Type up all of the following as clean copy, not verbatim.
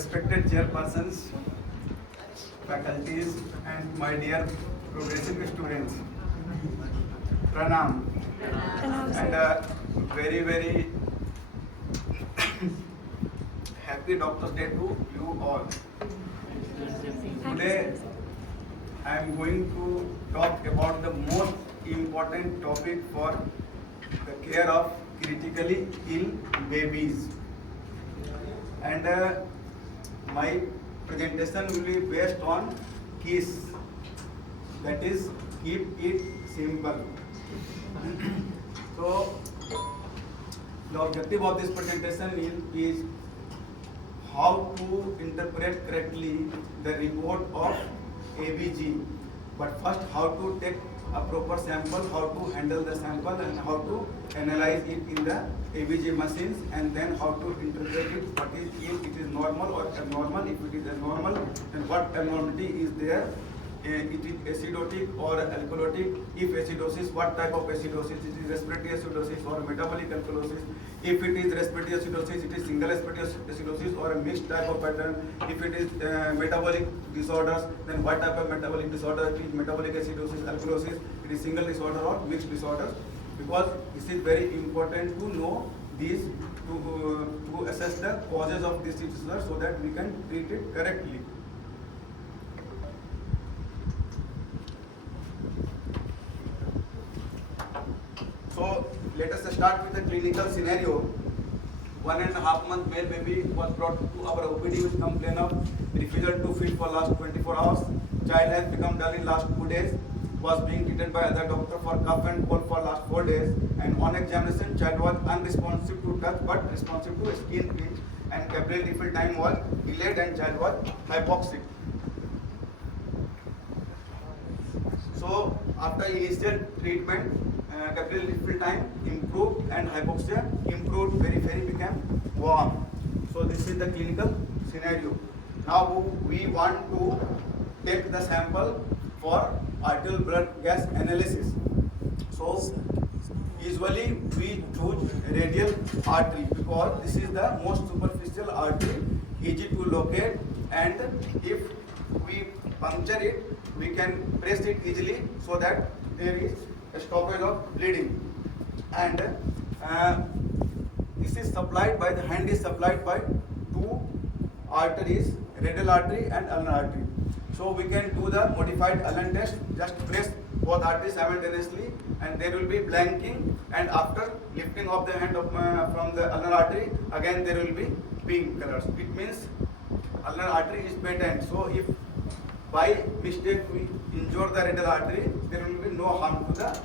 respected chairpersons, faculties, and my dear progressive students, Pranam, and very, very happy Doctor's Day to you all. Today, I am going to talk about the most important topic for the care of critically ill babies. And my presentation will be based on KIS, that is keep it simple. So the objective of this presentation is how to interpret correctly the report of ABG. But first, how to take a proper sample, how to handle the sample, and how to analyze it in the ABG machines, and then how to interpret it, what is if it is normal or abnormal. If it is abnormal, then what abnormality is there. It is acidotic or alkalotic. If acidosis, what type of acidosis? It is respiratory acidosis or metabolic alkalosis. If it is respiratory acidosis, it is single respiratory acidosis or a mixed type of pattern. If it is metabolic disorders, then what type of metabolic disorder? It is metabolic acidosis, alkalosis. It is single disorder or mixed disorders. Because this is very important to know these to assess the causes of this disorder so that we can treat it correctly. So let us start with the clinical scenario. 1.5 month male baby was brought to our OPD with complaint of refusal to feed for last 24 hours. Child has become dull in last 2 days. Was being treated by other doctor for cough and cold for last 4 days. And on examination, child was unresponsive to touch but responsive to skin pinch. And capillary refill time was delayed and child was hypoxic. So after initial treatment, capillary refill time improved and hypoxia improved, very became warm. So this is the clinical scenario. Now we want to take the sample for arterial blood gas analysis. So usually we choose radial artery because this is the most superficial artery, easy to locate, and if we puncture it, we can press it easily so that there is a stoppage of bleeding. And this is supplied by the hand is supplied by two arteries, radial artery and ulnar artery. So we can do the modified Allen test, just press both arteries simultaneously and there will be blanking, and after lifting of the hand from the ulnar artery, again there will be pink colors. It means ulnar artery is patent. So if by mistake we injure the radial artery, there will be no harm to the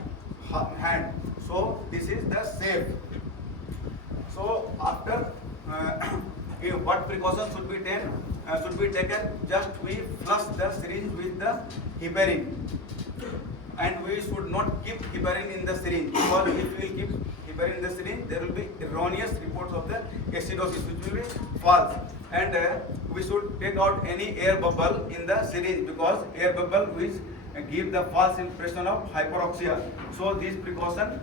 hand. So this is the safe. So after what precautions should be taken? Just we flush the syringe with the heparin, and we should not keep heparin in the syringe, because if we will keep heparin in the syringe, there will be erroneous reports of the acidosis, which will be false. And we should take out any air bubble in the syringe, because air bubble which give the false impression of hyperoxia. So these precautions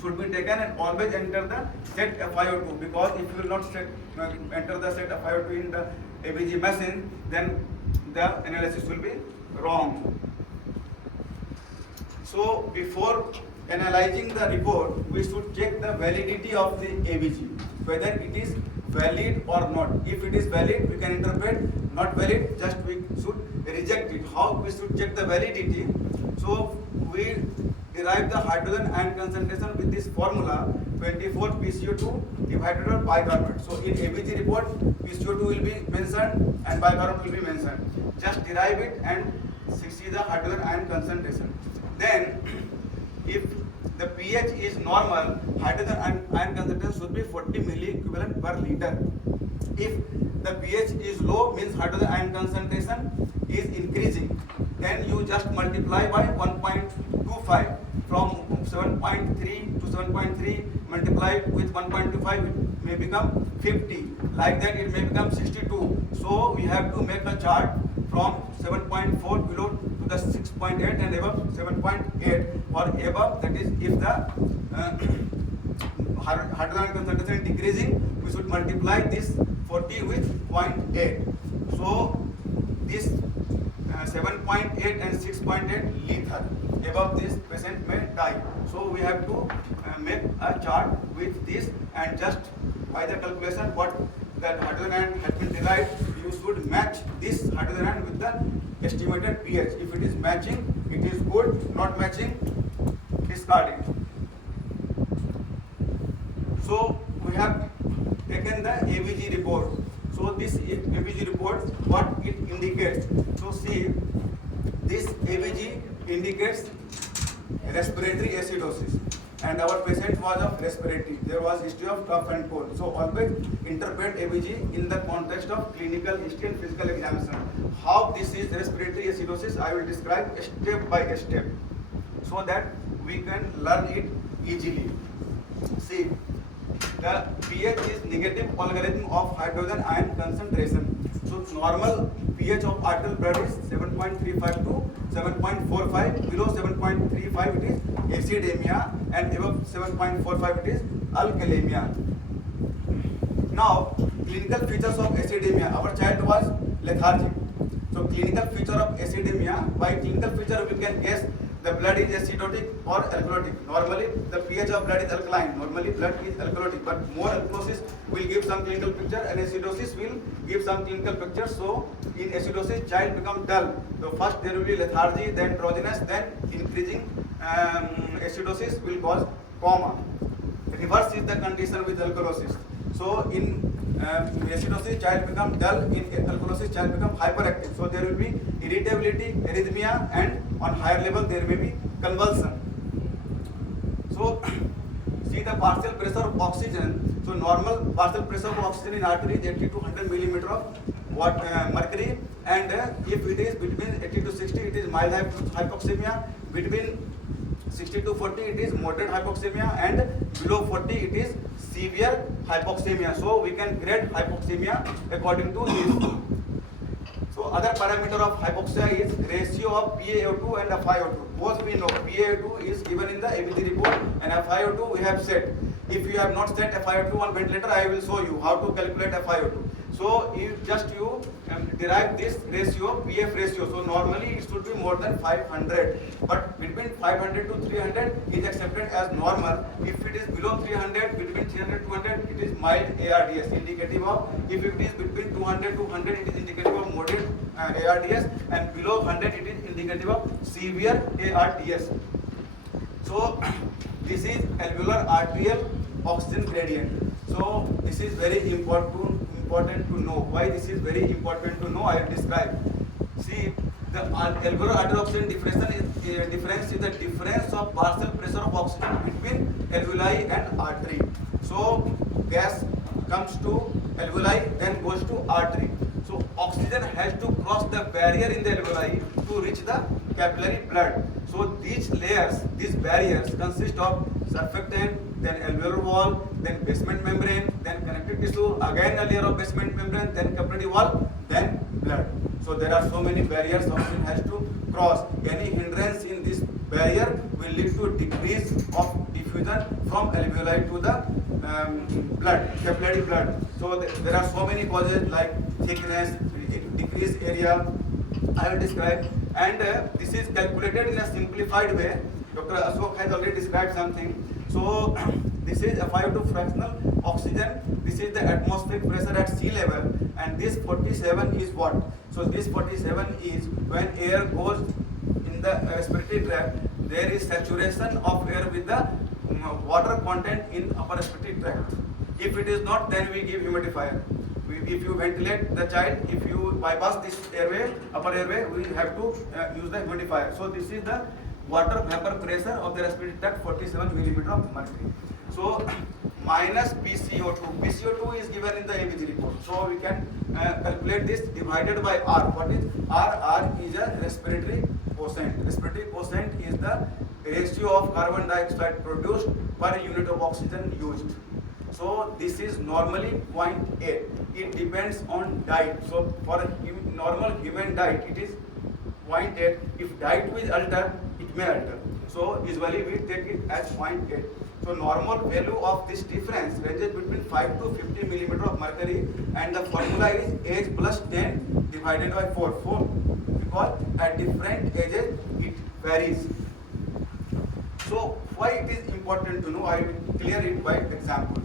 should be taken, and always enter the set FiO2, because if you will not enter the set FiO2 in the ABG machine, then the analysis will be wrong. So before analyzing the report, we should check the validity of the ABG, whether it is valid or not. If it is valid, we can interpret. Not valid, just we should reject it. How we should check the validity? So we derive the hydrogen ion concentration with this formula 24 PCO2 divided by bicarbonate. So in ABG report, PCO2 will be mentioned and bicarbonate will be mentioned. Just derive it and see the hydrogen ion concentration. Then if the pH is normal, hydrogen ion concentration should be 40 milliequivalent per liter. If the pH is low, means hydrogen ion concentration is increasing, then you just multiply by 1.25. From 7.3 to 7.3 multiplied with 1.25, it may become 50. Like that, it may become 62. So we have to make a chart from 7.4 below to the 6.8 and above 7.8, or above, that is if the hydrogen concentration is decreasing, we should multiply this 40 with 0.8. So this 7.8 and 6.8 lethal. Above this patient may die. So we have to make a chart with this, and just by the calculation what that hydrogen has been derived, you should match this hydrogen with the estimated pH. If it is matching, it is good. Not matching, discard it. So we have taken the ABG report. So this ABG report, what it indicates. So see, this ABG indicates respiratory acidosis, and our patient was of respiratory. There was history of cough and cold. So always interpret ABG in the context of clinical history and physical examination. How this is respiratory acidosis, I will describe step by step, so that we can learn it easily. See, the pH is negative logarithm of hydrogen ion concentration. So normal pH of arterial blood is 7.35 to 7.45. Below 7.35 it is acidemia, and above 7.45 it is alkalemia. Now, clinical features of acidemia. Our child was lethargic. So clinical feature of acidemia, by clinical feature we can guess the blood is acidotic or alkalotic. Normally the pH of blood is alkaline. Normally blood is alkalotic, but more alkalosis will give some clinical picture, and acidosis will give some clinical picture. So in acidosis, child become dull. So first there will be lethargy, then drowsiness, then increasing acidosis will cause coma. Reverse is the condition with alkalosis. So in acidosis, child become dull. In alkalosis, child become hyperactive. So there will be irritability, arrhythmia, and on higher level there may be convulsion. So see the partial pressure of oxygen. So normal partial pressure of oxygen in artery is 80 to 100 millimeter of mercury, and if it is between 80 to 60, it is mild hypoxemia. Between 60 to 40, it is moderate hypoxemia, and below 40, it is severe hypoxemia. So we can grade hypoxemia according to this. So other parameter of hypoxia is ratio of PaO2 and FiO2. Both we know PaO2 is given in the ABG report, and FiO2 we have set. If you have not set FiO2 on ventilator, I will show you how to calculate FiO2. So you derive this ratio, PF ratio. So normally it should be more than 500, but between 500 to 300 is accepted as normal. If it is below 300, between 300 to 200, it is mild ARDS, indicative of. If it is between 200 to 100, it is indicative of moderate ARDS, and below 100, it is indicative of severe ARDS. So this is alveolar arterial oxygen gradient. So this is very important to know. Why this is very important to know, I will describe. See, the alveolar arterial oxygen difference is the difference of partial pressure of oxygen between alveoli and artery. So gas comes to alveoli, then goes to artery. So oxygen has to cross the barrier in the alveoli to reach the capillary blood. So these layers, these barriers consist of surfactant, then alveolar wall, then basement membrane, then connective tissue, again a layer of basement membrane, then capillary wall, then blood. So there are so many barriers oxygen has to cross. Any hindrance in this barrier will lead to decrease of diffusion from alveoli to the blood, capillary blood. So there are so many causes like thickness, decreased area, I will describe. And this is calculated in a simplified way. Dr. Ashok has already described something. So this is FiO2 fractional oxygen. This is the atmospheric pressure at sea level, and this 47 is what? So this 47 is when air goes in the respiratory tract, there is saturation of air with the water content in upper respiratory tract. If it is not, then we give humidifier. If you ventilate the child, if you bypass this airway, upper airway, we have to use the humidifier. So this is the water vapor pressure of the respiratory tract, 47 millimeter of mercury. So minus PCO2. PCO2 is given in the ABG report. So we can calculate this divided by R. What is R? R is a respiratory quotient. Respiratory quotient is the ratio of carbon dioxide produced per unit of oxygen used. So this is normally 0.8. It depends on diet. So for a normal human diet, it is 0.8. If diet will alter, it may alter. So usually we take it as 0.8. So normal value of this difference ranges between 5 to 50 millimeter of mercury, and the formula is age plus 10 divided by 4. Because at different ages it varies. So why it is important to know? I will clear it by example.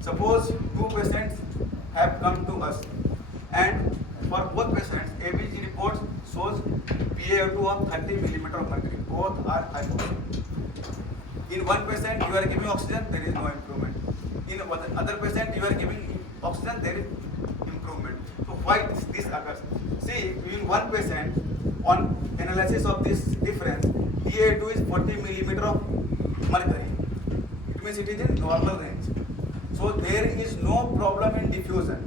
Suppose two patients have come to us, and for both patients ABG reports shows PaO2 of 30 millimeter of mercury. Both are hypoxic. In one patient you are giving oxygen, there is no improvement. In other patient you are giving oxygen, there is improvement. So why this occurs? See, in one patient, on analysis of this difference, PaO2 is 40 millimeter of mercury. It means it is in normal range. So there is no problem in diffusion.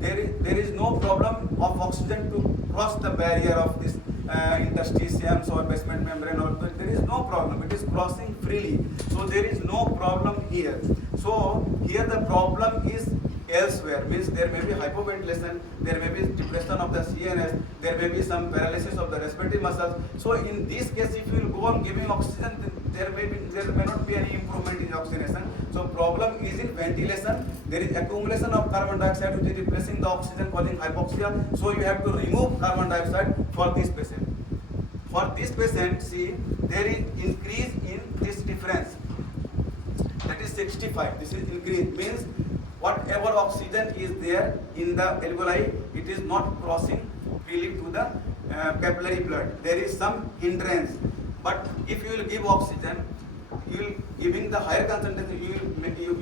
There is no problem of oxygen to cross the barrier of this interstitiums or basement membrane, or there is no problem. It is crossing freely. So there is no problem here. So here the problem is elsewhere, means there may be hypoventilation, there may be depression of the CNS, there may be some paralysis of the respiratory muscles. So in this case, if you will go on giving oxygen, there may not be any improvement in oxygenation. So problem is in ventilation. There is accumulation of carbon dioxide which is replacing the oxygen, causing hypoxia. So you have to remove carbon dioxide for this patient. For this patient, see, there is increase in this difference. That is 65. This is increase, means whatever oxygen is there in the alveoli, it is not crossing freely to the capillary blood. There is some hindrance. But if you will give oxygen, you will giving the higher concentration,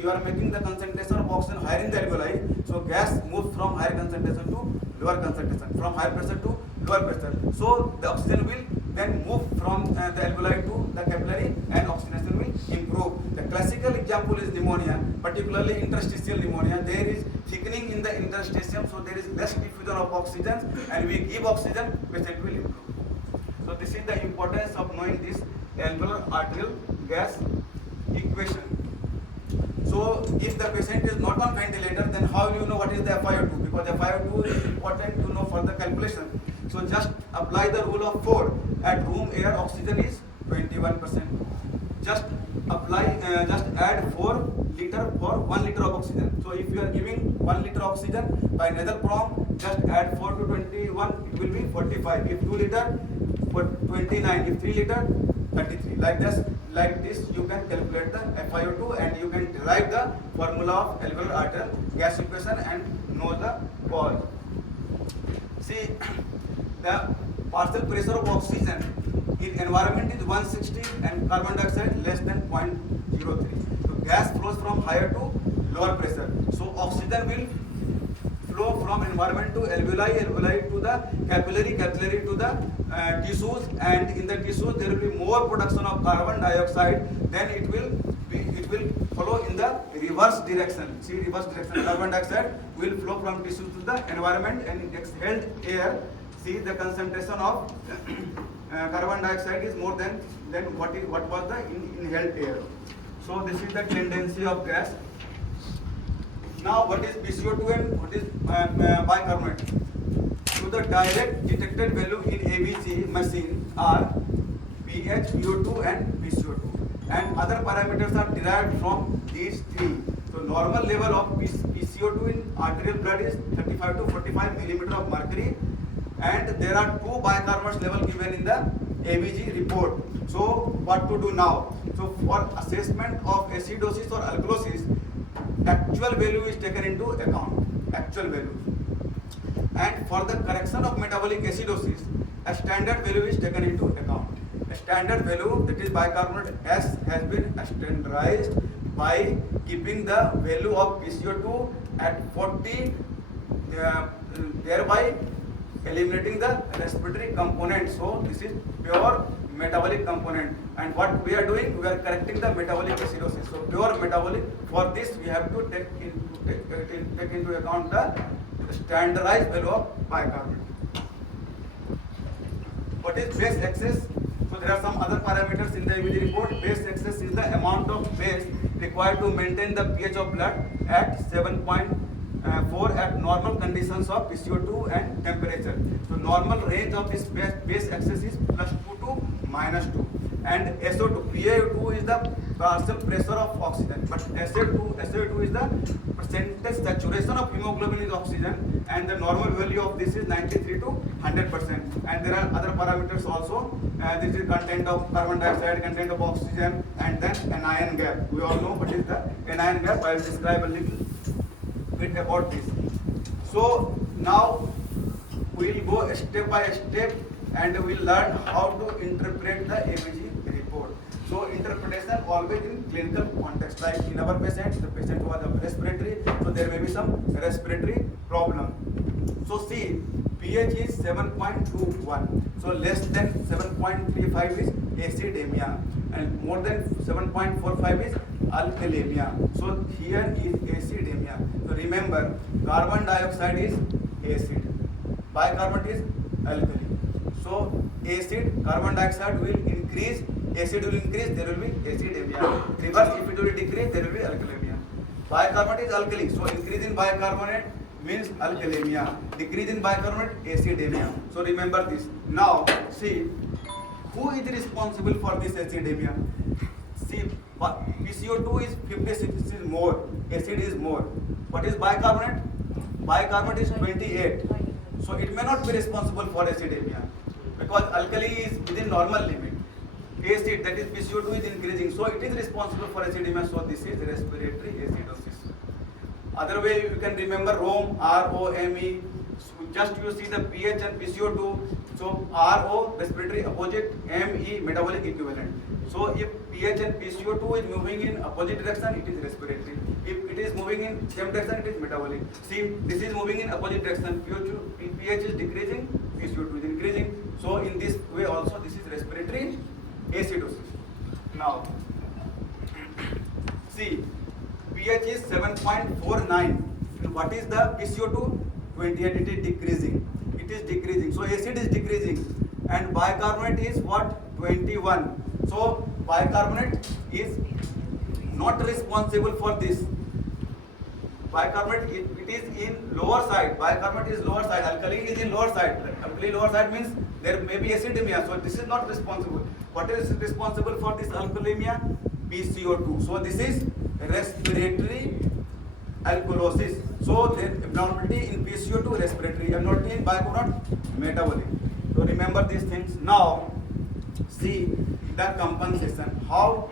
you are making the concentration of oxygen higher in the alveoli. So gas moves from higher concentration to lower concentration, from higher pressure to lower pressure. So the oxygen will then move from the alveoli to the capillary, and oxygenation will improve. The classical example is pneumonia, particularly interstitial pneumonia. There is thickening in the interstitium, so there is less diffusion of oxygen, and we give oxygen, patient will improve. So this is the importance of knowing this alveolar arterial gas equation. So if the patient is not on ventilator, then how do you know what is the FiO2? Because FiO2 is important to know for the calculation. So just apply the rule of 4. At room air, oxygen is 21%. Just add 4 liter for 1 liter of oxygen. So if you are giving 1 liter oxygen by nasal prong, just add 4 to 21, it will be 45. If 2 liter, 29. If 3 liter, 33. Like this you can calculate the FiO2, and you can derive the formula of alveolar arterial gas equation and know the cause. See, the partial pressure of oxygen in environment is 160 and carbon dioxide less than 0.03. So gas flows from higher to lower pressure. So oxygen will flow from environment to alveoli to the capillary to the tissues, and in the tissues there will be more production of carbon dioxide. Then it will follow in the reverse direction. See, reverse direction. Carbon dioxide will flow from tissue to the environment, and in exhaled air, see, the concentration of carbon dioxide is more than what was the inhaled air. So this is the tendency of gas. Now what is PCO2 and what is bicarbonate? So the direct detected value in ABG machine are pH, PO2 and PCO2, and other parameters are derived from these three. So normal level of PCO2 in arterial blood is 35 to 45 millimeter of mercury, and there are 2 bicarbonate level given in the ABG report. So what to do now? So for assessment of acidosis or alkalosis, actual value is taken into account, actual value. And for the correction of metabolic acidosis, a standard value is taken into account. A standard value, that is bicarbonate S, has been standardized by keeping the value of PCO2 at 40, thereby eliminating the respiratory component. So this is pure metabolic component, and what we are doing, we are correcting the metabolic acidosis. So pure metabolic, for this we have to take into account the standardized value of bicarbonate. What is base excess? So there are some other parameters in the ABG report. Base excess is the amount of base required to maintain the pH of blood at 7.4 at normal conditions of PCO2 and temperature. So normal range of this base excess is +2 to -2. and SO2. PaO2 is the partial pressure of oxygen, but SO2 is the percentage saturation of hemoglobin with oxygen, and the normal value of this is 93 to 100%. And there are other parameters also. This is content of carbon dioxide, content of oxygen, and then anion gap. We all know what is the anion gap. I will describe a little bit about this. So now we will go step by step and we will learn how to interpret the ABG report. So interpretation always in clinical context. Like in our patient, the patient was of respiratory, so there may be some respiratory problem. So see, pH is 7.21. So less than 7.35 is acidemia, and more than 7.45 is alkalemia. So here is acidemia. So remember, carbon dioxide is acid, bicarbonate is alkali. So acid, carbon dioxide will increase, acid will increase, there will be acidemia. Reverse, if it will decrease, there will be alkalemia. Bicarbonate is alkali, so increase in bicarbonate means alkalemia, decrease in bicarbonate, acidemia. So remember this. Now see, who is responsible for this acidemia? See, PCO2 is 56, is more, acid is more. What is bicarbonate? Bicarbonate is 28. So it may not be responsible for acidemia because alkali is within normal limit. Acid, that is PCO2, is increasing, so it is responsible for acidemia. So this is respiratory acidosis. Other way you can remember ROME, ROME. Just you see the pH and PCO2. So RO respiratory opposite, ME metabolic equivalent. So if pH and PCO2 is moving in opposite direction, it is respiratory. If it is moving in same direction, it is metabolic. See, this is moving in opposite direction. pH is decreasing, PCO2 is increasing. So in this way also this is respiratory acidosis. Now see, pH is 7.49. What is the PCO2? 28. It is decreasing. It is decreasing. So acid is decreasing, and bicarbonate is what? 21. So bicarbonate is not responsible for this. Bicarbonate, it is in lower side. Bicarbonate is lower side. Alkali is in lower side. Alkali lower side means there may be acidemia. So this is not responsible. What is responsible for this alkalemia? PCO2. So this is respiratory alkalosis. So the abnormality in PCO2 respiratory, abnormality in bicarbonate metabolic. So remember these things. Now see the compensation. How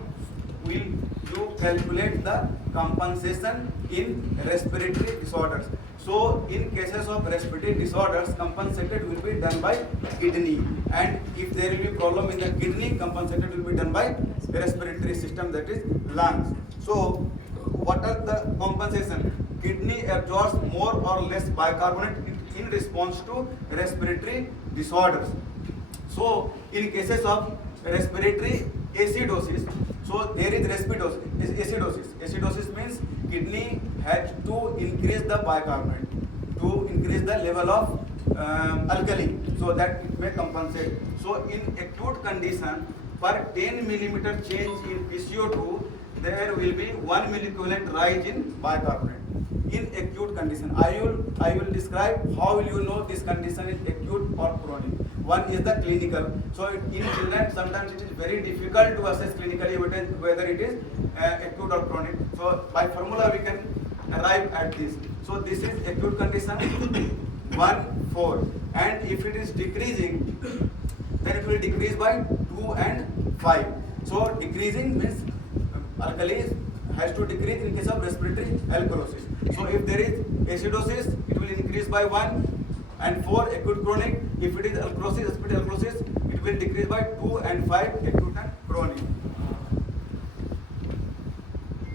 will you calculate the compensation in respiratory disorders? So in cases of respiratory disorders, compensated will be done by kidney, and if there will be problem in the kidney, compensated will be done by the respiratory system, that is lungs. So what are the compensation? Kidney absorbs more or less bicarbonate in response to respiratory disorders. So in cases of respiratory acidosis, so there is acidosis. Acidosis means kidney has to increase the bicarbonate to increase the level of alkali, so that it may compensate. So in acute condition, per 10 millimeter change in PCO2, there will be 1 milliequivalent rise in bicarbonate. In acute condition, I will describe how will you know this condition is acute or chronic. One is the clinical. So in children, sometimes it is very difficult to assess clinically whether it is acute or chronic. So by formula we can arrive at this. So this is acute condition 1, 4, and if it is decreasing, then it will decrease by 2 and 5. So decreasing means alkali has to decrease in case of respiratory alkalosis. So if there is acidosis, it will increase by 1 and 4 acute chronic. If it is alkalosis, respiratory alkalosis, it will decrease by 2 and 5 acute and chronic.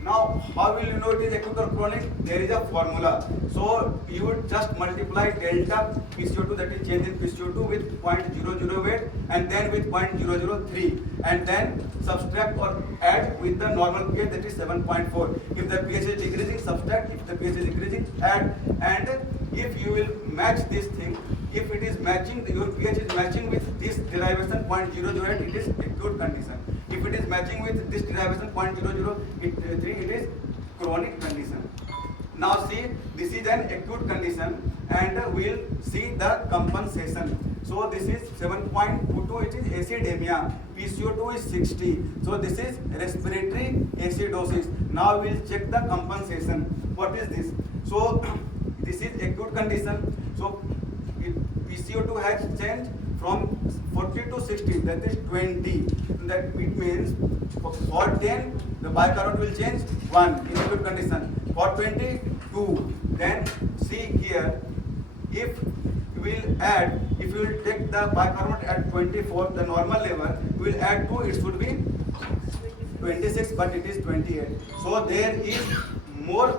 Now, how will you know it is acute or chronic? There is a formula. So you would just multiply delta PCO2, that is change in PCO2, with 0.008 and then with 0.003, and then subtract or add with the normal pH, that is 7.4. If the pH is decreasing, subtract. If the pH is increasing, add. And if you will match this thing, if it is matching, your pH is matching with this derivation 0.008, it is acute condition. If it is matching with this derivation 0.003, it is chronic condition. Now see, this is an acute condition, and we will see the compensation. So this is 7.22, it is acidemia. PCO2 is 60. So this is respiratory acidosis. Now we will check the compensation. What is this? So this is acute condition. So PCO2 has changed from 40 to 60, that is 20. That it means for 10 the bicarbonate will change 1 in acute condition. For 20, 2. Then see here, if we will take the bicarbonate at 24, the normal level, we will add 2, it should be 26, but it is 28. So there is more.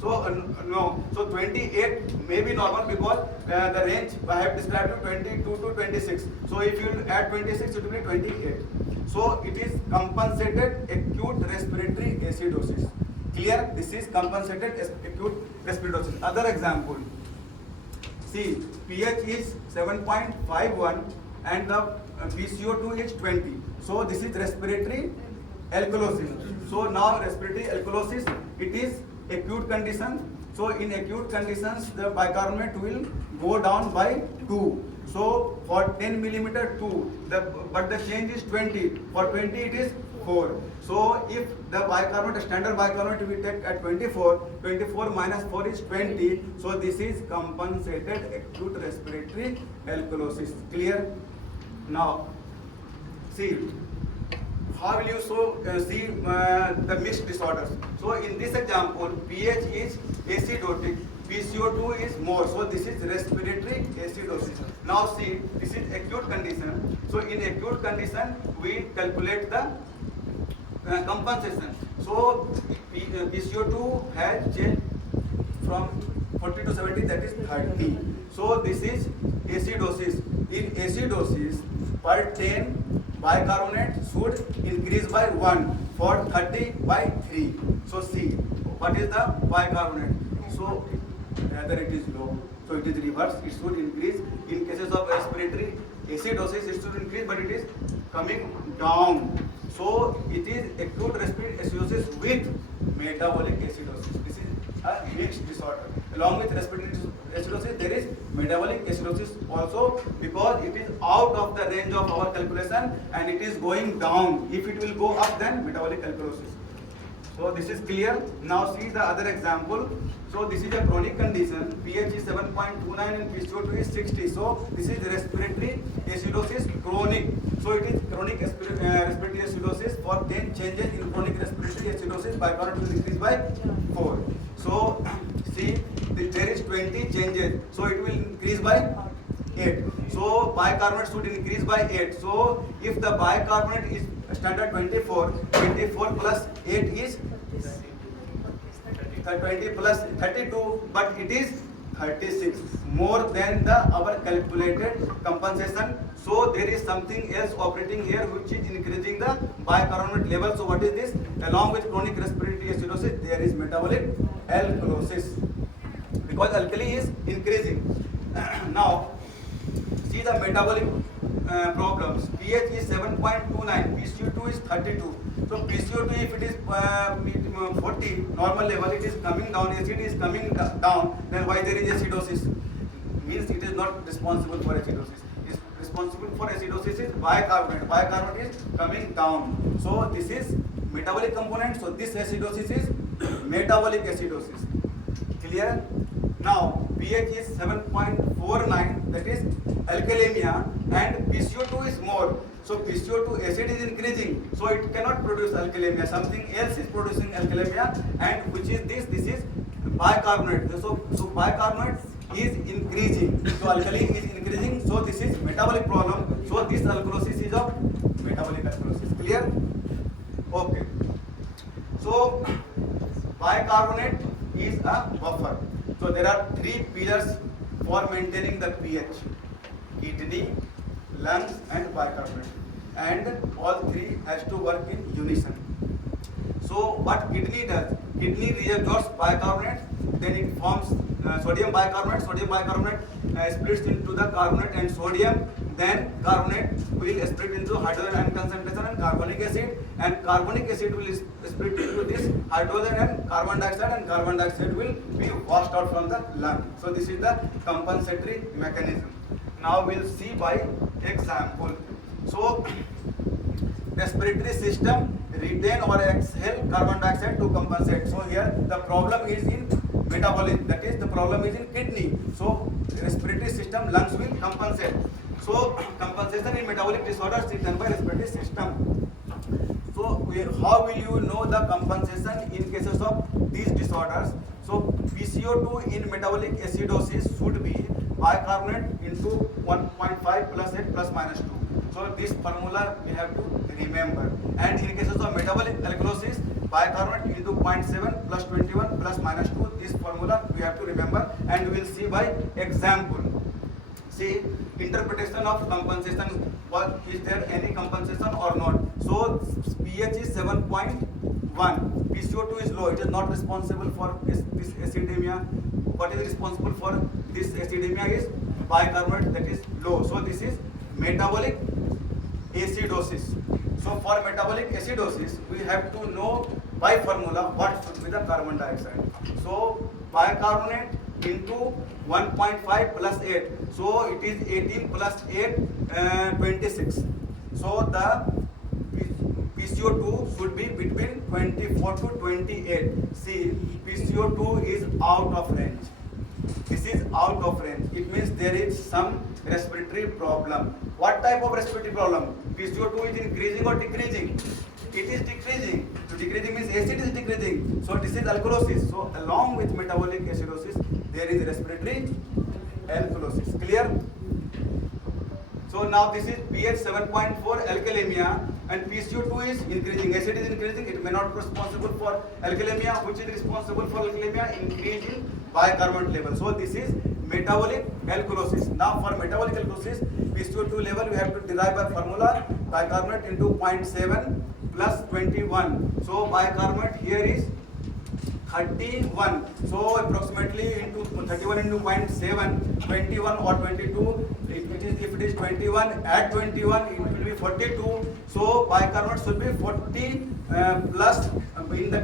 So no, so 28 may be normal because the range I have described you 22 to 26. So if you add 26, it will be 28. So it is compensated acute respiratory acidosis. Clear? This is compensated acute respiratory acidosis. Other example. See, pH is 7.51 and the PCO2 is 20. So this is respiratory alkalosis. So now respiratory alkalosis, it is acute condition. So in acute conditions, the bicarbonate will go down by 2. So for 10 millimeter 2, but the change is 20. For 20 it is 4. So if the bicarbonate, standard bicarbonate we take at 24, 24 minus 4 is 20. So this is compensated acute respiratory alkalosis. Clear? Now see, how will you see the mixed disorders? So in this example, pH is acidotic, PCO2 is more. So this is respiratory acidosis. Now see, this is acute condition. So in acute condition, we calculate the compensation. So PCO2 has changed from 40 to 70, that is 30. So this is acidosis. In acidosis, per 10 bicarbonate should increase by 1, for 30 by 3. So see, what is the bicarbonate? So rather it is low, so it is reverse, it should increase. In cases of respiratory acidosis, it should increase, but it is coming down. So it is acute respiratory acidosis with metabolic acidosis. This is a mixed disorder. Along with respiratory acidosis, there is metabolic acidosis also, because it is out of the range of our calculation and it is going down. If it will go up, then metabolic alkalosis. So this is clear. Now see the other example. So this is a chronic condition. pH is 7.29 and PCO2 is 60. So this is respiratory acidosis chronic. So it is chronic respiratory acidosis. For 10 changes in chronic respiratory acidosis, bicarbonate will increase by 4. So see, there is 20 changes. So it will increase by 8. So bicarbonate should increase by 8. So if the bicarbonate is standard 24, 24 plus 8 is 20 plus 32, but it is 36, more than the our calculated compensation. So there is something else operating here which is increasing the bicarbonate level. So what is this? Along with chronic respiratory acidosis, there is metabolic alkalosis, because alkali is increasing. Now see the metabolic problems. pH is 7.29, PCO2 is 32. So PCO2, if it is 40 normal level, it is coming down, acid is coming down, then why there is acidosis? Means it is not responsible for acidosis. It is responsible for acidosis is bicarbonate. Bicarbonate is coming down. So this is metabolic component. So this acidosis is metabolic acidosis. Clear? Now pH is 7.49, that is alkalemia, and PCO2 is more. So PCO2 acid is increasing, so it cannot produce alkalemia. Something else is producing alkalemia, and which is this? This is bicarbonate. So bicarbonate is increasing. So alkali is increasing. So this is metabolic problem. So this alkalosis is of metabolic alkalosis. Clear? Okay. So bicarbonate is a buffer. So there are 3 pillars for maintaining the pH: kidney, lungs, and bicarbonate. And all 3 has to work in unison. So what kidney does? Kidney reabsorbs bicarbonate, then it forms sodium bicarbonate. Sodium bicarbonate splits into the carbonate and sodium, then carbonate will split into hydrogen ion concentration and carbonic acid will split into this hydrogen and carbon dioxide will be washed out from the lung. So this is the compensatory mechanism. Now we'll see by example. So respiratory system retain or exhale carbon dioxide to compensate. So here the problem is in metabolism, that is the problem is in kidney. So respiratory system, lungs will compensate. So compensation in metabolic disorders is done by respiratory system. So how will you know the compensation in cases of these disorders? So PCO2 in metabolic acidosis should be bicarbonate into 1.5 plus 8 plus minus 2. So this formula we have to remember. And in cases of metabolic alkalosis, bicarbonate into 0.7 plus 21 plus minus 2. This formula we have to remember, and we will see by example. See, interpretation of compensation. What is there any compensation or not? So pH is 7.1. PCO2 is low. It is not responsible for this acidemia. What is responsible for this acidemia is bicarbonate, that is low. So this is metabolic acidosis. So for metabolic acidosis, we have to know by formula what should be the carbon dioxide. So bicarbonate into 1.5 plus 8. So it is 18 plus 8, 26. So the PCO2 should be between 24 to 28. See, PCO2 is out of range. This is out of range. It means there is some respiratory problem. What type of respiratory problem? PCO2 is increasing or decreasing? It is decreasing. So decreasing means acid is decreasing. So this is alkalosis. So along with metabolic acidosis, there is respiratory alkalosis. Clear? So now this is pH 7.4 alkalemia, and PCO2 is increasing, acid is increasing. It may not be responsible for alkalemia. Which is responsible for alkalemia? Increase in bicarbonate level. So this is metabolic alkalosis. Now for metabolic alkalosis, PCO2 level we have to derive by formula bicarbonate into 0.7 plus 21. So bicarbonate here is 31. So approximately into 31 into 0.7, 21 or 22. If it is 21, add 21, it will be 42. So bicarbonate should be 40 plus in the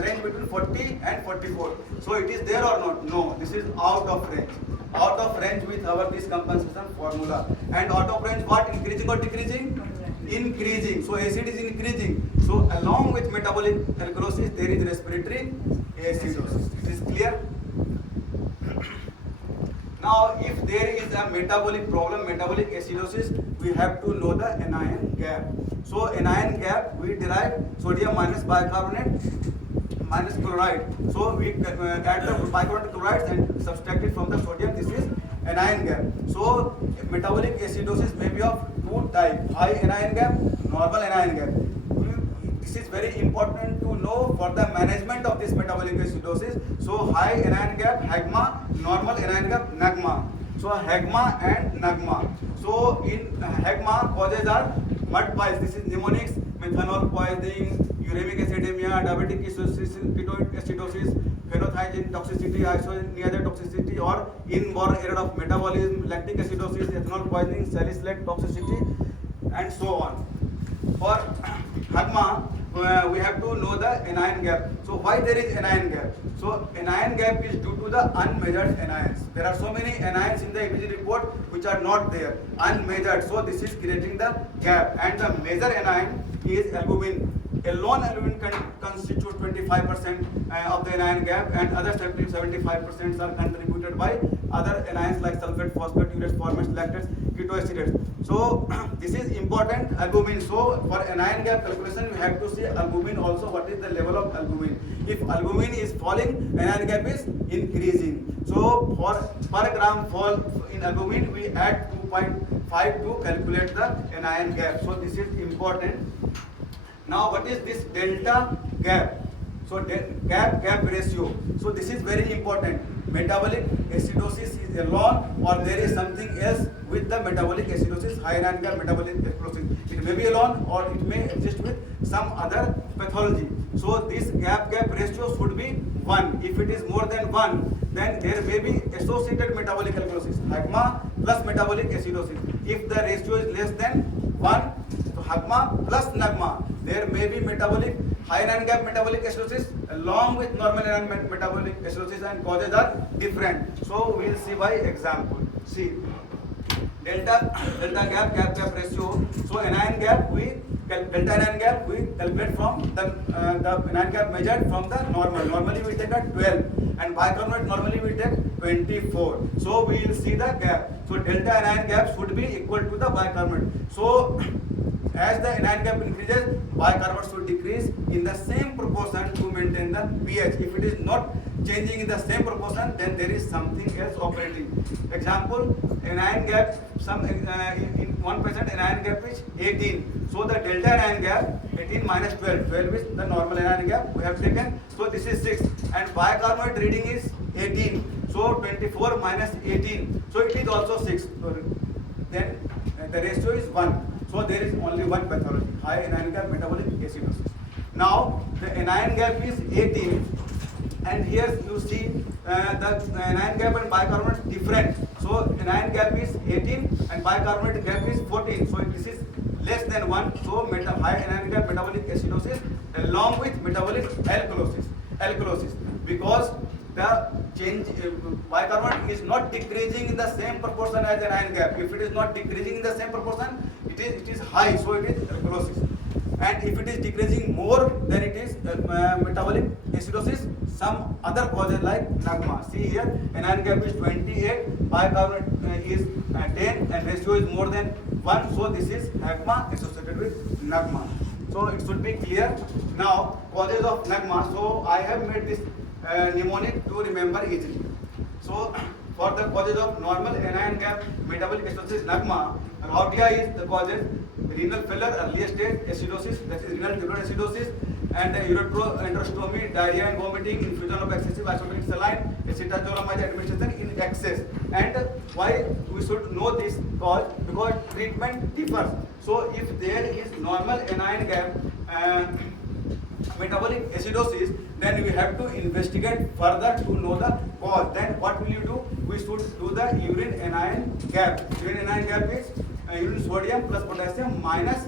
range between 40 and 44. So it is there or not? No, this is out of range. Out of range with our this compensation formula. And out of range what? Increasing or decreasing? Increasing. So acid is increasing. So along with metabolic alkalosis, there is respiratory acidosis. It is clear? Now, if there is a metabolic problem, metabolic acidosis, we have to know the anion gap. So anion gap, we derive sodium minus bicarbonate minus chloride. So we add the bicarbonate chlorides and subtract it from the sodium. This is anion gap. So metabolic acidosis may be of two types: high anion gap, normal anion gap. This is very important to know for the management of this metabolic acidosis. So high anion gap, HAGMA, normal anion gap, NAGMA. So HAGMA and NAGMA. So in HAGMA, causes are mud piles. This is pneumonics, methanol poisoning, uremic acidemia, diabetic ketoacidosis, phenothiazine toxicity, isoniazid toxicity, or inborn error of metabolism, lactic acidosis, ethanol poisoning, salicylate toxicity, and so on. For HAGMA, we have to know the anion gap. So why there is anion gap? So anion gap is due to the unmeasured anions. There are so many anions in the ABG report which are not there, unmeasured. So this is creating the gap. And the major anion is albumin. Alone albumin can constitute 25% of the anion gap, and other 75% are contributed by other anions like sulfate, phosphate, urease, formates, lactates, ketoacidates. So this is important, albumin. So for anion gap calculation, we have to see albumin also. What is the level of albumin? If albumin is falling, anion gap is increasing. So for per gram fall in albumin, we add 2.5 to calculate the anion gap. So this is important. Now what is this delta gap? So gap ratio. So this is very important. Metabolic acidosis is alone, or there is something else with the metabolic acidosis, high anion gap metabolic acidosis. It may be alone, or it may exist with some other pathology. So this gap ratio should be 1. If it is more than 1, then there may be associated metabolic alkalosis, HAGMA plus metabolic acidosis. if the ratio is less than 1, so hagma plus nagma, there may be metabolic high anion gap metabolic acidosis along with normal anion metabolic acidosis, and causes are different. So we will see by example. See, delta gap ratio. So anion gap delta anion gap we calculate from the anion gap measured from the normal. Normally we take a 12, and bicarbonate normally we take 24. So we will see the gap. So delta anion gap should be equal to the bicarbonate. So as the anion gap increases, bicarbonate should decrease in the same proportion to maintain the pH. If it is not changing in the same proportion, then there is something else operating. Example, anion gap, in one patient anion gap is 18. So the delta anion gap 18 minus 12. 12 is the normal anion gap we have taken. So this is 6, and bicarbonate reading is 18. So 24 minus 18. So it is also 6. So then the ratio is 1. So there is only one pathology, high anion gap metabolic acidosis. Now the anion gap is 18, and here you see the anion gap and bicarbonate different. So anion gap is 18 and bicarbonate gap is 14. So this is less than 1. So high anion gap metabolic acidosis along with metabolic alkalosis, because the change bicarbonate is not decreasing in the same proportion as anion gap. If it is not decreasing in the same proportion, it is high, so it is alkalosis. And if it is decreasing more, then it is metabolic acidosis. Some other causes like nagma. See here, anion gap is 28, bicarbonate is 10, and ratio is more than 1. So this is nagma associated with nagma. So it should be clear. Now causes of nagma. So I have made this mnemonic to remember easily. So for the causes of normal anion gap metabolic acidosis nagma, Rhaudia is the causes: renal failure, early stage acidosis, that is renal tubular acidosis, and ureteroenterostomy, diarrhea and vomiting, infusion of excessive isotonic saline, acetazolamide administration in excess. And why we should know this cause? Because treatment differs. So if there is normal anion gap metabolic acidosis, then we have to investigate further to know the cause. Then what will you do? We should do the urine anion gap. Urine anion gap is urine sodium plus potassium minus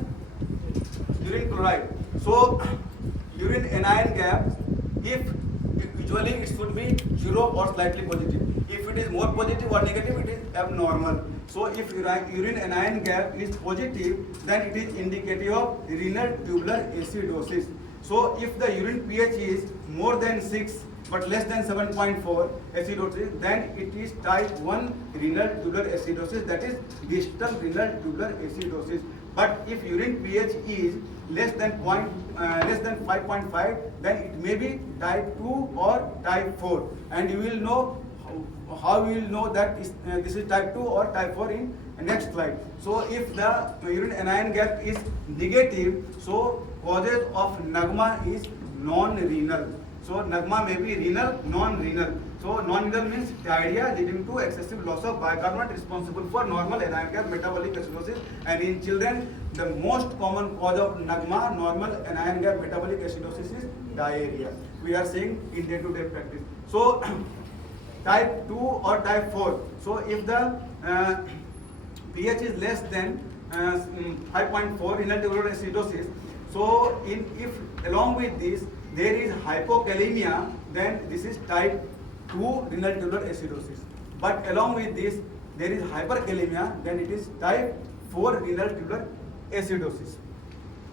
urine chloride. So urine anion gap, if usually it should be 0 or slightly positive. If it is more positive or negative, it is abnormal. So if urine anion gap is positive, then it is indicative of renal tubular acidosis. So if the urine pH is more than 6 but less than 7.4 acidosis, then it is type 1 renal tubular acidosis, that is distal renal tubular acidosis. But if urine pH is less than 5.5, then it may be type 2 or type 4. And you will know how we will know that this is type 2 or type 4 in next slide. So if the urine anion gap is negative, so causes of nagma is non-renal. So nagma may be renal, non-renal. So non-renal means diarrhea leading to excessive loss of bicarbonate, responsible for normal anion gap metabolic acidosis. And in children, the most common cause of nagma, normal anion gap metabolic acidosis, is diarrhea. We are saying in day-to-day practice. So type 2 or type 4. So if the pH is less than 5.4 renal tubular acidosis, so if along with this there is hypokalemia, then this is type 2 renal tubular acidosis. But along with this there is hyperkalemia, then it is type 4 renal tubular acidosis.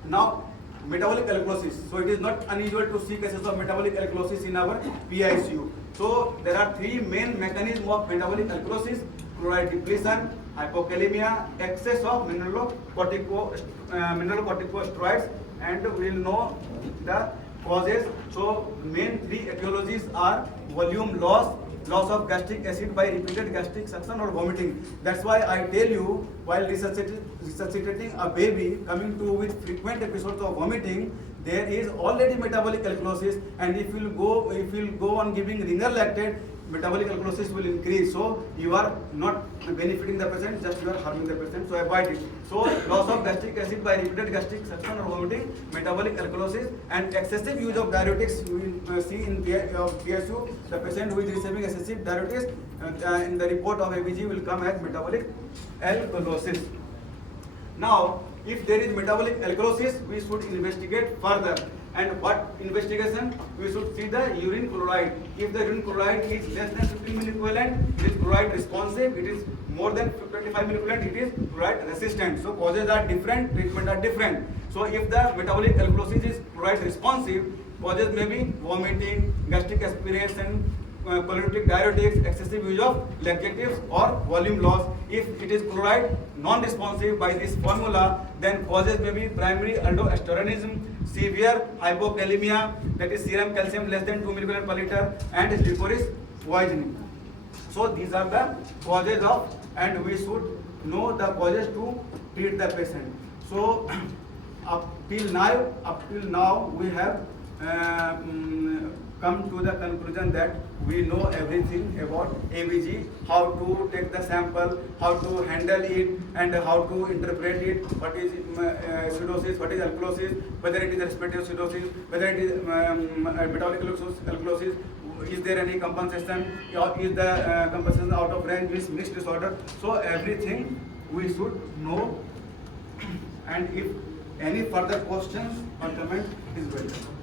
Now metabolic alkalosis. So it is not unusual to see cases of metabolic alkalosis in our PICU. So there are three main mechanisms of metabolic alkalosis: chloride depletion, hypokalemia, excess of mineralocorticosteroids, and we will know the causes. So main three etiologies are volume loss, loss of gastric acid by repeated gastric suction or vomiting. That's why I tell you, while resuscitating a baby coming to with frequent episodes of vomiting, there is already metabolic alkalosis, and if you go on giving renal lactate, metabolic alkalosis will increase. So you are not benefiting the patient, just you are harming the patient. So avoid it. So loss of gastric acid by repeated gastric suction or vomiting, metabolic alkalosis, and excessive use of diuretics. We will see in PSU the patient who is receiving excessive diuretics in the report of ABG will come as metabolic alkalosis. Now, if there is metabolic alkalosis, we should investigate further. And what investigation? We should see the urine chloride. If the urine chloride is less than 15 milliequivalent, it is chloride responsive. It is more than 25 milliequivalent, it is chloride resistant. So causes are different, treatment are different. So if the metabolic alkalosis is chloride responsive, causes may be vomiting, gastric aspiration, cholinergic diuretics, excessive use of laxatives or volume loss. If it is chloride non-responsive by this formula, then causes may be primary aldosteronism, severe hypokalemia, that is serum calcium less than 2 milligram per liter, and licorice poisoning. So these are the causes of, and we should know the causes to treat the patient. So up till now we have come to the conclusion that we know everything about ABG, how to take the sample, how to handle it, and how to interpret it. What is acidosis, what is alkalosis, whether it is respiratory acidosis, whether it is metabolic alkalosis, is there any compensation, or is the compensation out of range, means mixed disorder. So everything we should know, and if any further questions or comment is welcome.